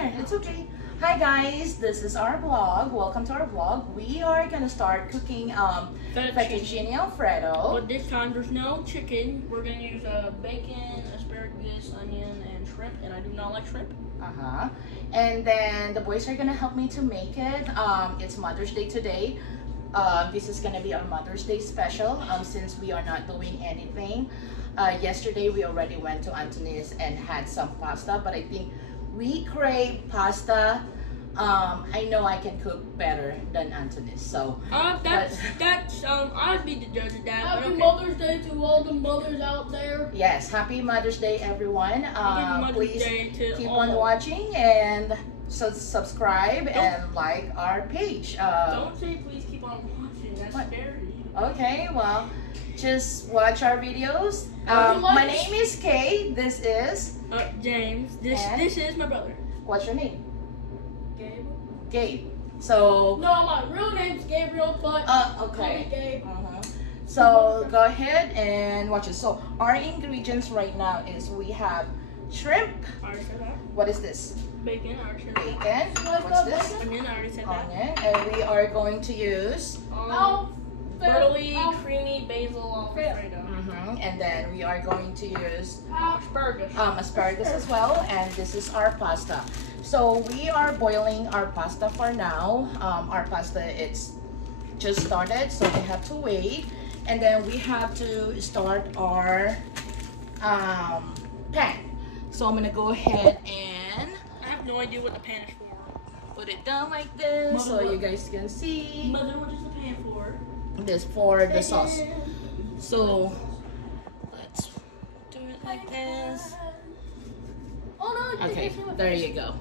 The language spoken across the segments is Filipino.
here. It's okay. Hi guys, this is our vlog. Welcome to our vlog. We are gonna start cooking fettuccine alfredo. But this time there's no chicken. We're gonna use bacon, asparagus, onion, and shrimp. And I do not like shrimp. And then the boys are gonna help me to make it. It's Mother's Day today. This is gonna be our Mother's Day special. Since we are not doing anything. Yesterday we already went to Anthony's and had some pasta, but I think we crave pasta. I know I can cook better than Anthony's, so I'd be the judge of that. Happy Mother's Day to all the mothers out there. Yes, happy Mother's Day, everyone. Please Day keep on watching and subscribe and like our page. Don't say please keep on watching. That's scary. Okay, well, just watch our videos. My name is Kay. This is James. This is my brother. What's your name? Gabe. Gabe. So No, my real name's Gabriel, but okay. Gabe. So go ahead and watch it. So our ingredients right now is we have shrimp. I already said that. What is this? Bacon. I already said that. Bacon. What's this? Onion. I already said that. Onion. And we are going to use Burley, creamy basil alfredo. and then we are going to use Asparagus. asparagus as well, and this is our pasta. So we are boiling our pasta for now. Our pasta, it's just started, so we have to wait, and then we have to start our pan. So I'm gonna go ahead and I have no idea what the pan is for. put it down like this. Mother, so you guys can see. Mother, what is the pan for? This for the sauce. So let's do it like this. Oh no! Okay, there you go.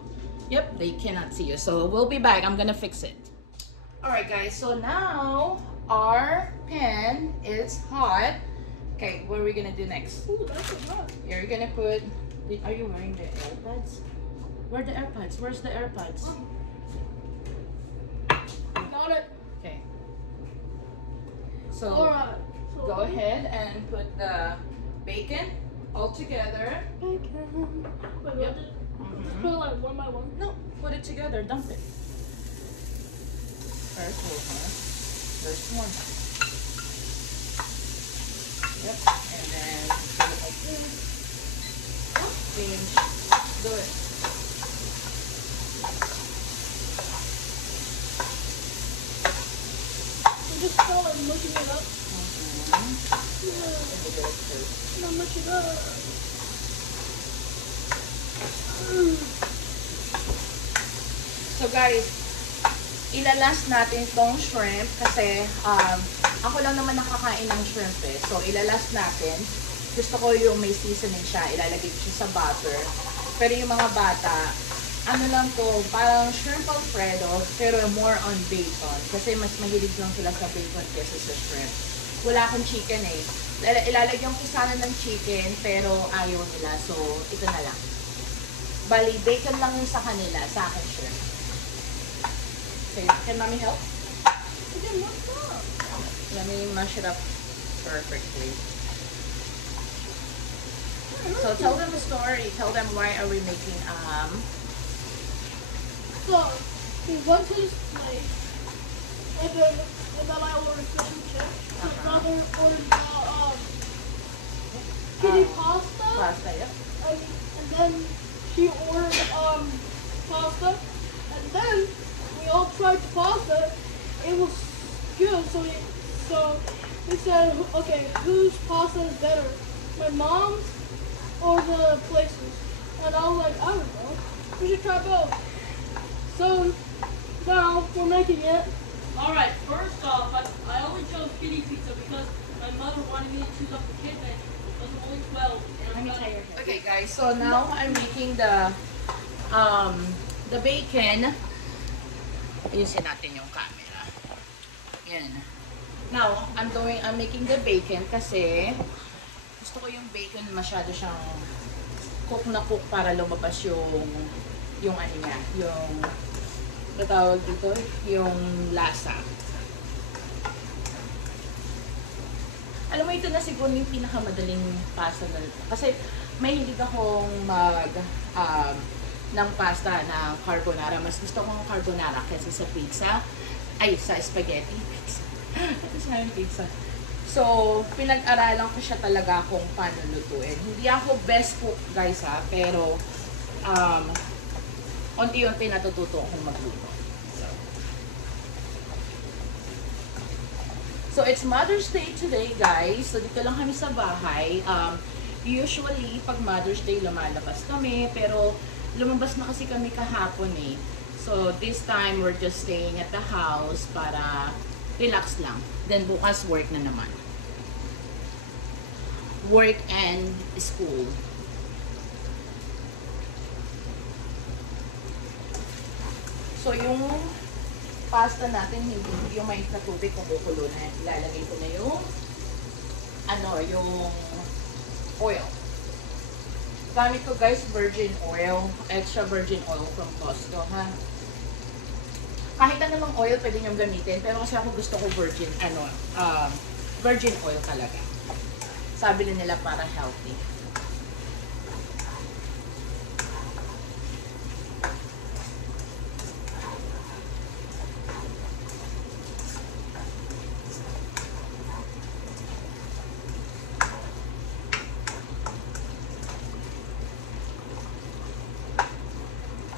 Yep, they cannot see you. So we'll be back. I'm gonna fix it. Alright guys, so now our pan is hot. Okay, what are we gonna do next? Ooh, that's a lot. You're gonna put, are you wearing the AirPods? Where are the AirPods? Where's the AirPods? Got it. Okay. So Alright. So go ahead and put the bacon all together. Bacon. Wait, Yep. just put it like one by one. No, put it together, dump it. First one. First one. Yep, and then do it like this. Change. Do it. We just kind of like mushing it up. Yeah. And do it first. Now mush it up. So guys, ilalas natin itong shrimp kasi ako lang naman nakakain ng shrimp eh. So ilalas natin. Gusto ko yung may seasoning siya. Ilalagay ko siya sa butter. Pero yung mga bata, ano lang to, parang shrimp alfredo pero more on bacon. Kasi mas mahilig lang sila sa bacon kesa sa shrimp. Wala akong chicken eh. Ilalagyan ko sana ng chicken pero ayaw nila. So ito na lang. Bali, bacon lang yung sa kanila, sa akin shrimp. Okay, can mommy help? Let me mash it up perfectly. So tell them the story. Tell them why are we making So we went to this place, and then I ordered fish and chips. My brother ordered kitty pasta. pasta, yep. And then she ordered pasta, and then we all tried the pasta. It was good, so we said, okay, whose pasta is better, my mom's or the places? And I was like, I don't know. We should try both. So now we're making it. Alright, first off, I only chose kitty pizza because my mother wanted me to choose up the kid menu. I was only 12. Let me tie your hair. Okay guys, so now I'm making the bacon. Ayusin natin yung camera. Yan. Now, I'm making the bacon kasi gusto ko yung bacon masyado siyang cook na cook para lumabas yung ano niya, yung tawag dito, yung lasa. Alam mo, ito na siguro yung pinakamadaling pasta na, kasi may hilig akong ng pasta ng carbonara. Mas gusto ko ng carbonara kaysa sa pizza. Ay, sa spaghetti. Pizza. Ito sa pizza. So, pinag-aralan ko siya talaga kung paano lutuin. Hindi ako best cook, guys, ha. Pero, unti-unti natututo akong magluto. So, it's Mother's Day today, guys. So, dito lang kami sa bahay. Usually, pag Mother's Day, lumalabas kami. Pero, lumabas na kasi kami kahapon eh. So, this time, we're just staying at the house para relax lang. Then, bukas, work na naman. Work and school. So, yung pasta natin, hindi yung may na tubig, kumukulo na. Ilalagay ko na yung yung oil. Gamit ko, guys, virgin oil. Extra virgin oil from Costco, ha? Kahit anong oil pwede nyo gamitin, pero kasi ako gusto ko virgin oil talaga. Sabi nila para healthy.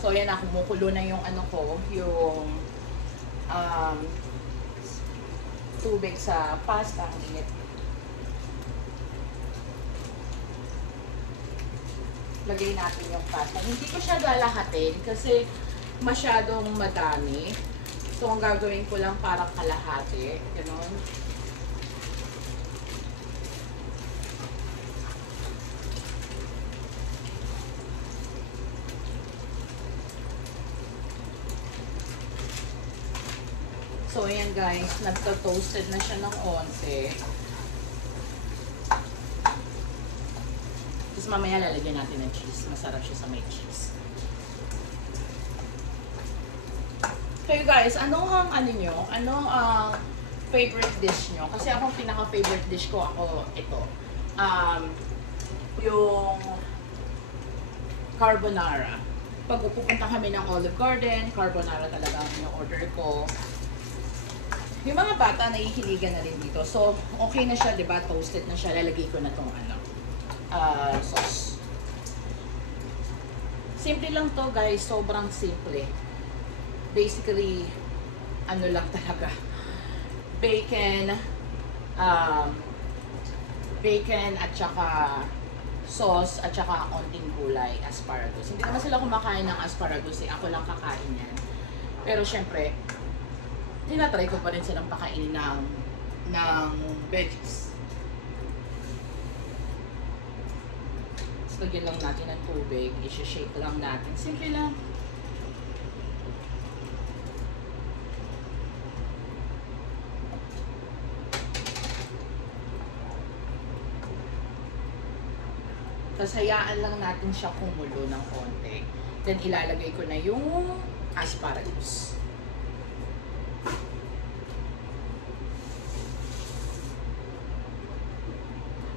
So, yan na, kumukulo na yung yung tubig sa pasta. Ang init. Lagay natin yung pasta. Hindi ko siya lalahatin kasi masyadong madami. So, ang gagawin ko lang parang kalahati. Ganon. So, ayan guys, nagto-toasted na siya ng onte. Tapos mamaya lalagyan natin ng cheese. Masarap siya sa may cheese. Kayo guys, ano ang favorite dish nyo? Kasi ako, pinaka-favorite dish ko ito. Yung carbonara. Pag pupunta kami ng Olive Garden, carbonara talaga ang in-order ko. Yung mga bata nahihiligan na rin dito. So, okay na siya, 'di ba? Toasted na siya. Lalagay ko na tong sauce. Simple lang to, guys. Sobrang simple. Basically, lang talaga. Bacon at saka sauce at saka onting gulay, asparagus. Hindi naman sila kumakain ng asparagus, Ako lang kakain yan. Pero syempre, tinatry ko pa rin silang pakainin ng veggies. Tapos lagyan lang natin ng tubig. I-shake lang natin. Simple lang. Tapos hayaan lang natin siya kumulo ng konti. Then ilalagay ko na yung asparagus.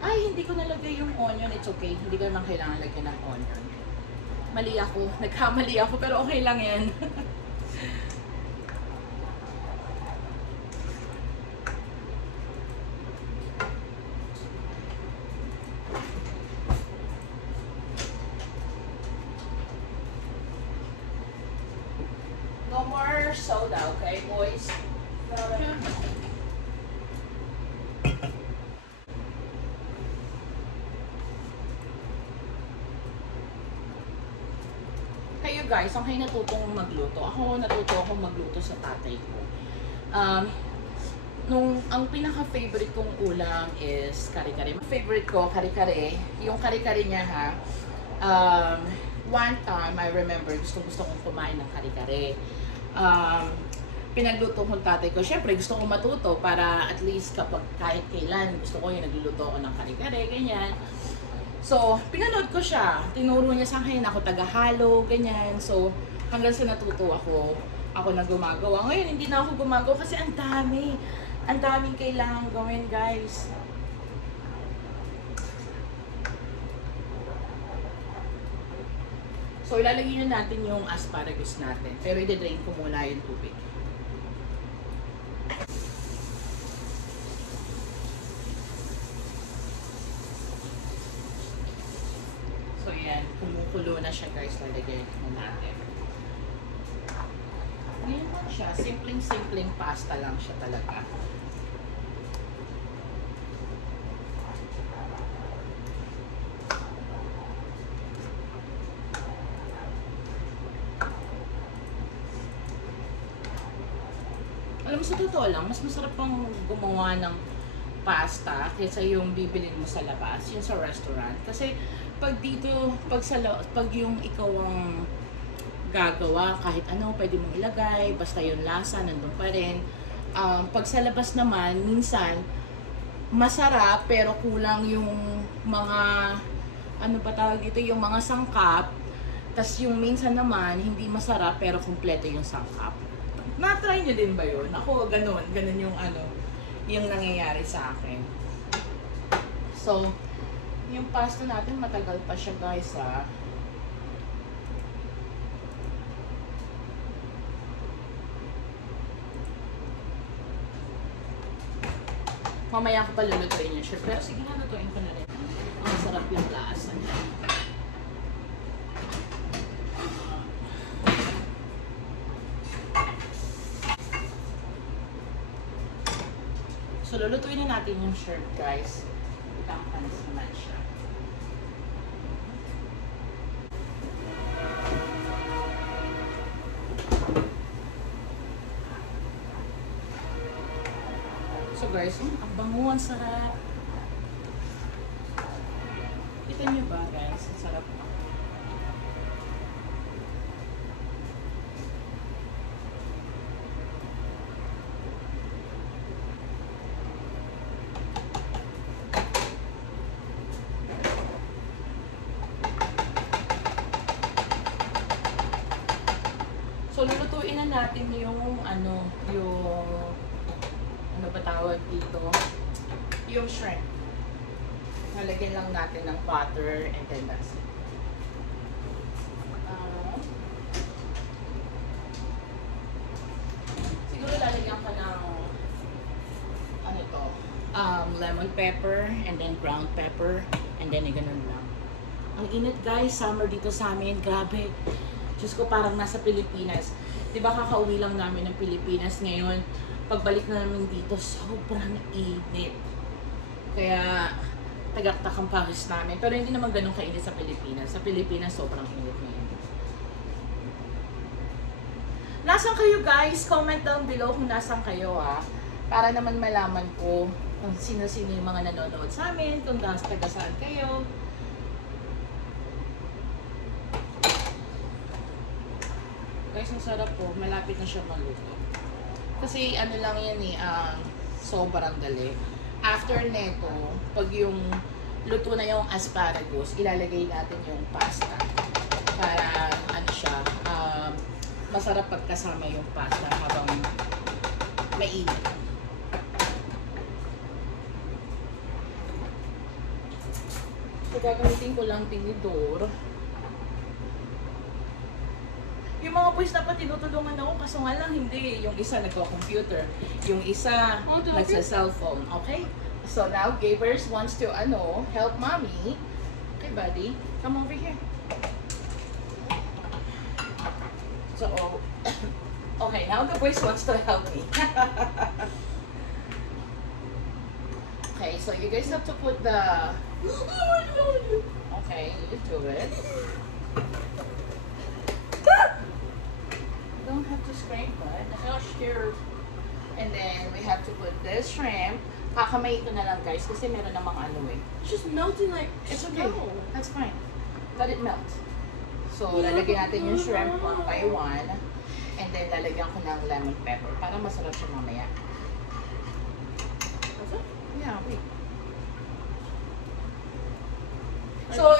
Ay, hindi ko nalagay yung onion. It's okay. Hindi ko naman kailangan lagyan ng onion. Mali ako. Nagkamali ako. Pero okay lang yan. No more soda, okay, boys? Kayo guys, ang kayo natutong magluto. Ako natuto akong magluto sa tatay ko. Ang pinaka-favorite kong ulam is kare-kare. Favorite ko, kare-kare. Yung kare-kare niya ha, one time, I remember, gusto kong kumain ng kare-kare. Pinagluto kong tatay ko. Siyempre, gusto kong matuto para at least kapag kahit kailan, gusto ko yung nagluluto ko ng kare-kare, ganyan. So, pinanood ko siya. Tinuro niya sa akin, ako tagahalo, ganyan. So, hanggang sa natuto ako na gumagawa. Ngayon, hindi na ako gumagawa kasi ang dami. Ang daming kailangan gawin, guys. So, ilalagay na natin yung asparagus natin. Pero i-drain ko muna yung tubig. So, yan. Kumukulo na siya, guys. Lalagyan na natin. Ngayon lang siya. Simpleng-simpleng pasta lang siya talaga. Alam mo, sa totoo lang, mas masarap pang gumawa ng pasta kaysa yung bibilin mo sa labas, yung sa restaurant. Kasi pag dito, pag yung ikaw ang gagawa, kahit ano, pwede mong ilagay, basta yung lasa, nandun pa rin. Pag sa labas naman, minsan, masarap, pero kulang yung mga, ano ba tawag dito, yung mga sangkap. Tas yung minsan naman, hindi masarap, pero kumpleto yung sangkap. Na-try nyo din ba yun? Ako, ganun yung ano, yung nangyayari sa akin. So, yung pasta natin, matagal pa siya, guys, ha. Mamaya ko pa lulutuin yung shirt. Pero sige na, lutuin ko na rin. Ang sarap yung lasa niya. So, lulutuin na natin yung shirt, guys. Itang panis naman siya. So, guys, ang bango, ang sarap. Kita nyo ba, guys? Ang sarap na. So, lulutuin na natin yung, ano ba tawag dito? Yung shrimp. Nalagyan lang natin ng butter and then that's it. Siguro lalagyan ko ng, ano to, lemon pepper and then ground pepper and then ganun lang. Ang init, guys, summer dito sa amin, grabe. Diyos ko, parang nasa Pilipinas. Diba kakauwi lang namin ng Pilipinas ngayon? Pagbalik na namin dito, sobrang init. Kaya, tagaktak ang pawis namin. Pero hindi naman ganun kainit sa Pilipinas. Sa Pilipinas, sobrang init ngayon. Nasaan kayo, guys? Comment down below kung nasaan kayo, ha? Para naman malaman ko kung sino-sino yung mga nanonood sa amin, kung taga saan kayo. Guys, ang sarap po. Malapit na siya maluto. Kasi ano lang yan eh, sobrang dali. After neto, pag yung luto na yung asparagus, ilalagay natin yung pasta. Para ano siya, masarap pagkasama yung pasta habang mainit. So, gagamitin ko lang tinidor. Yung mga boys dapat tinutulungan ako, kaso nga lang hindi. Yung isa nagko-computer, yung isa nagsa-cellphone, okay? So now, Gavers wants to, help mommy. Okay, buddy, come over here. So, okay, now the boys wants to help me. Okay, so you guys have to put the... Okay, you do it. Don't have to scrape, but gosh, here. And then we have to put this shrimp. Kakamay ito na lang, guys, kasi meron namang ano eh. It's just melting like It's okay. snow. That's fine. Let it melt. So, lalagyan natin yung shrimp one by one. And then, lalagyan ko ng lemon pepper para masarap siya mamaya. Yeah, wait. So,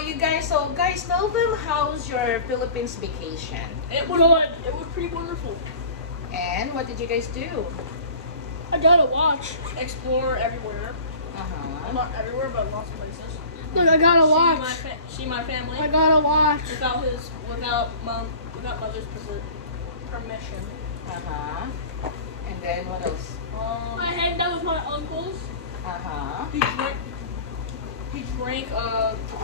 guys, tell them how's your Philippines vacation? It was pretty wonderful. And what did you guys do? I gotta watch, explore everywhere. Uh-huh. Not everywhere, but lots of places. Look, I gotta watch. See my family. I gotta watch. Without mother's permission. And then what else? I hang out with my uncles. He drank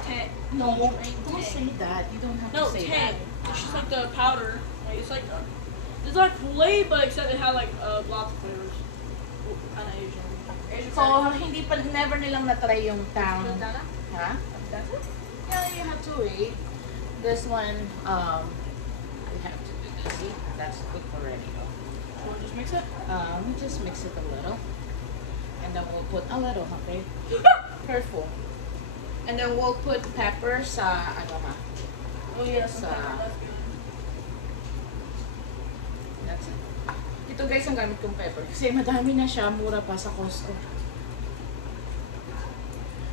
tank. No, He drank don't say Tang. that. You don't have No, to say Tang. that. It's just like the powder. Like it's like it's like Kool-Aid, but except it had like lots of flavors. Kind of Asian. So, hindi pa, never nilang na-try yung Tang. Ha? Yeah, you have to wait. This one, we have to do this. See? That's cooked already. So just mix it. We just mix it a little. And then we'll put a little, okay? Careful. And then we'll put pepper sa, ano ha? Oh yes, Sa- that's good. That's it. Ito guys, ang gamit kong pepper. Kasi madami na siya, mura pa sa Costco.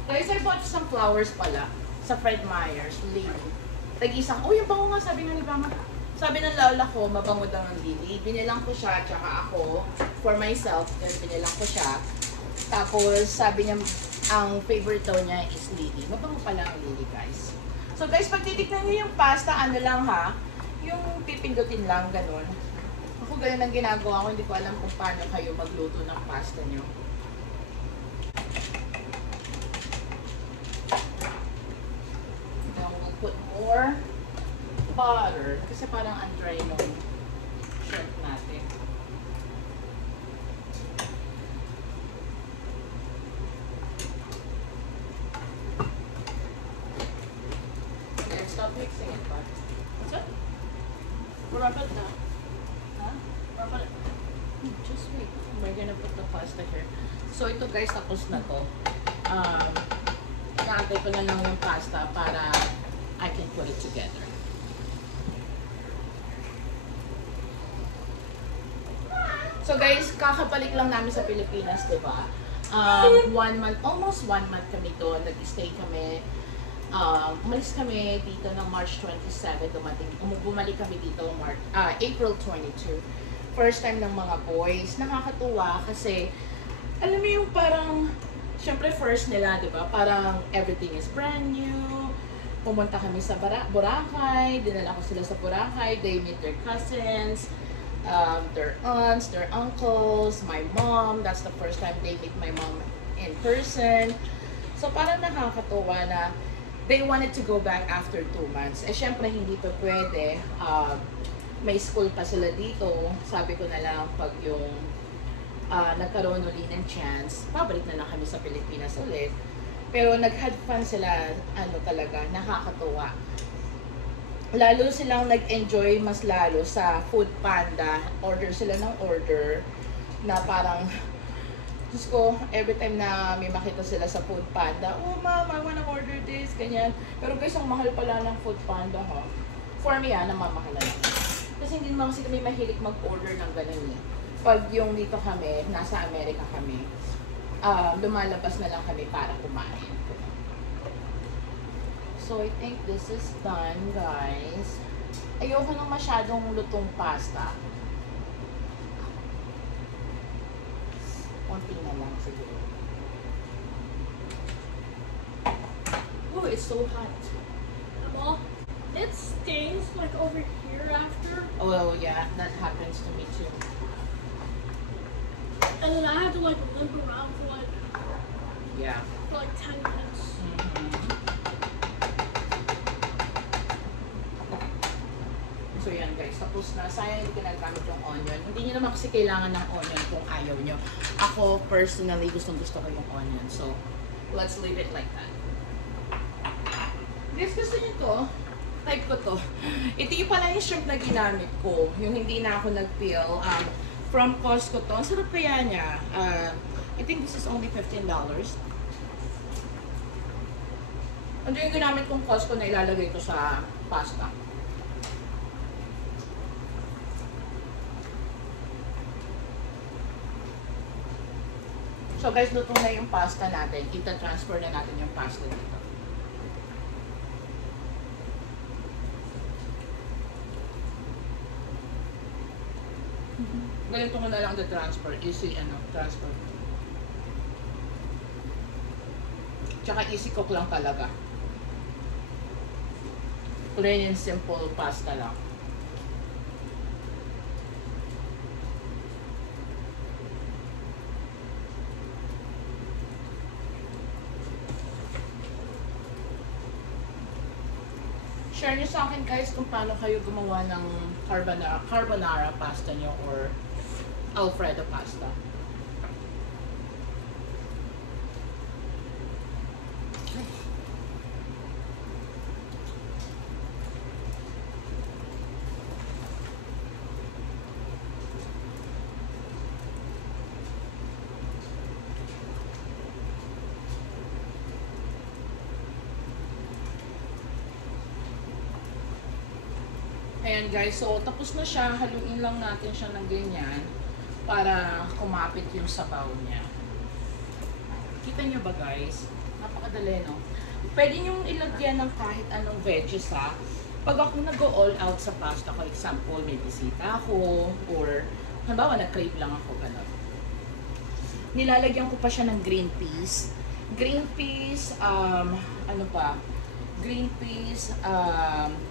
Guys, I bought some flowers pala sa Fred Meyer's, lily. Tag-isang, oh yung bango nga, sabi nga ni Mama. Sabi ng lola ko, mabango daw ng lily. Binilang ko siya, tsaka ako, for myself, then binilang ko siya. Tapos, sabi niya, ang favorite daw niya is lily. Mabango pala ang lily, guys. So guys, pag titignan niyo yung pasta, ano lang ha, yung pipindutin lang, ganun. Ako ganun ang ginagawa ko, hindi ko alam kung paano kayo magluto ng pasta niyo. Now we'll put more butter, kasi parang un-dry nung shrimp natin. Okay, stop mixing it, but. What's that? Where do I put it now? Huh? Where do I put it? Just wait. We're gonna put the pasta here. So ito guys, tapos na to. Naantay ko na lang yung pasta para I can put it together. So guys, kakabalik lang namin sa Pilipinas, di ba? 1 month, almost 1 month kami doon. Nag-stay kami. Umalis kami dito ng March 27, bumalik kami dito April 22. First time ng mga boys. Nakakatuwa kasi, alam mo yung parang, syempre first nila, di ba? Parang everything is brand new. Pumunta kami sa Boracay, dinala ko sila sa Boracay, they meet their cousins, their aunts, their uncles, my mom. That's the first time they meet my mom in person. So parang nakakatuwa na they wanted to go back after 2 months. Eh syempre hindi pa pwede. May school pa sila dito. Sabi ko na lang pag yung nagkaroon ulit ng chance, pabalik na lang kami sa Pilipinas ulit. Pero nag-had fun sila, ano talaga, nakakatuwa. Lalo silang nag-enjoy mas lalo sa Food Panda. Order sila ng order na parang, Diyos ko, every time na may makita sila sa Food Panda, oh ma'am, I wanna order this, ganyan. Pero guys, ang mahal pala ng Food Panda ha. For me namamahala lang. Kasi hindi naman kasi kami mahilig mag-order ng ganun eh. Pag yung dito kami, nasa Amerika kami, lumalabas na lang kami para kumain. So, I think this is done, guys. Ayoko nang masyadong lutong pasta. Konti na lang siguro. Oh, it's so hot. Well, it stings like over here after, Oh, yeah, that happens to me too. and then I have to like limp around for like Yeah. 10 minutes. So yan guys, tapos na. Sayang hindi ginagamit yung onion. Hindi nyo naman kasi kailangan ng onion kung ayaw nyo. Ako personally, gustong gusto ko yung onion. So, let's leave it like that. Guys, gusto nyo to? Type ko to. Ito yung pala yung shrimp na ginamit ko. Yung hindi na ako nag-peel. From Costco to. Ang sarap kaya niya. I think this is only $15. Ano yung ginamit kong Costco na ilalagay ko sa pasta? So guys, luto na yung pasta natin. Ita-transfer na natin yung pasta dito. Ganito ko na lang transfer. Easy, transfer. Tsaka easy cook lang talaga. Plain and simple pasta lang. Share nyo sa akin guys kung paano kayo gumawa ng carbonara pasta nyo or Alfredo pasta. Ayan guys, so tapos na siya. Haluin lang natin siya ng ganyan para kumapit yung sabaw niya. Kita nyo ba guys? Napakadali, no? Pwede nyo ilagyan ng kahit anong veggies ha. Pag ako nag-all out sa pasta, for example, may bisita ako or halimbawa nag-crave lang ako, gano'n. Nilalagyan ko pa siya ng green peas. Green peas, ano pa? Green peas,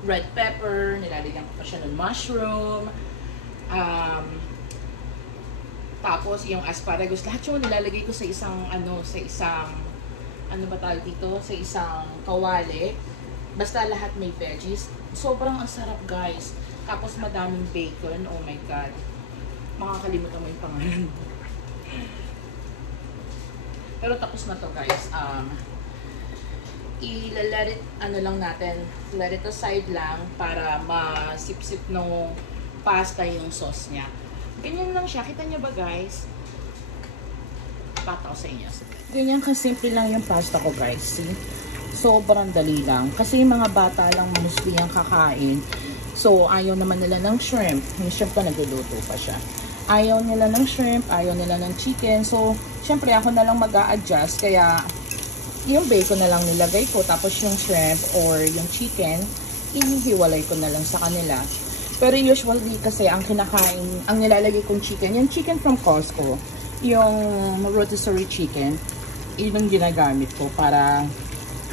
red pepper, nilalagyan ko pa siya ng mushroom, tapos yung asparagus, lahat yung nilalagay ko sa isang, ano ba tawag dito, sa isang kawali, basta lahat may veggies, sobrang ang sarap guys, tapos madaming bacon, oh my god, makakalimutan mo yung pangalan mo. Pero tapos na to guys, let it, let it aside lang para masip-sip ng pasta yung sauce niya. Ganyan lang siya. Kita niyo ba guys? Pata ko sa inyo. Ganyan kasimple lang yung pasta ko guys. See? Sobrang dali lang. Kasi yung mga bata lang mostly ang kakain. So, ayaw naman nila ng shrimp. Yung shrimp pa nagluluto pa siya. Ayaw nila ng shrimp, ayaw nila ng chicken. So, syempre ako na lang mag-a-adjust. Kaya, yung bacon na lang nilagay ko, tapos yung shrimp or yung chicken, inihiwalay ko na lang sa kanila. Pero usually kasi ang kinakain, ang nilalagay kong chicken, yung chicken from Costco, yung rotisserie chicken, yun ang ginagamit ko para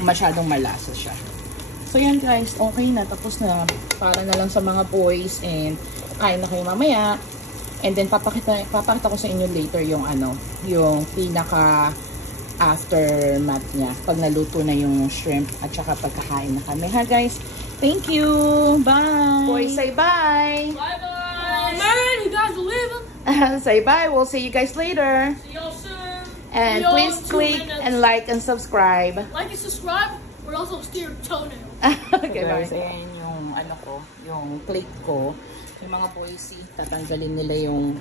masyadong malasa siya. So yan guys, okay na, tapos na, para na lang sa mga boys and kain na kayo mamaya. And then papakita ko sa inyo later yung yung pinaka aftermath niya pag naluto na yung shrimp at saka pagkakain na kami. Ha guys, thank you, bye. Boys, say bye. Bye bye. Man, you guys are leaving. Say bye, we'll see you guys later. See y'all soon. And See y'all please in 2 click minutes. and like and subscribe. Like and subscribe. We're also steer toenail. Okay, guys, ayan yung yung plate ko. Yung mga boys, tatanggalin nila yung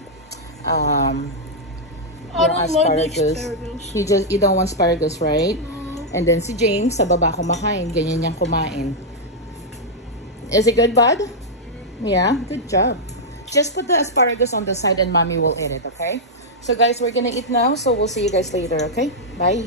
asparagus. You don't want asparagus, right? And then si James sa baba kumakain, ganyan niyang kumain. Is it good, bud? Yeah, good job. Just put the asparagus on the side and mommy will eat it, okay? So guys, we're gonna eat now, so we'll see you guys later, okay? Bye.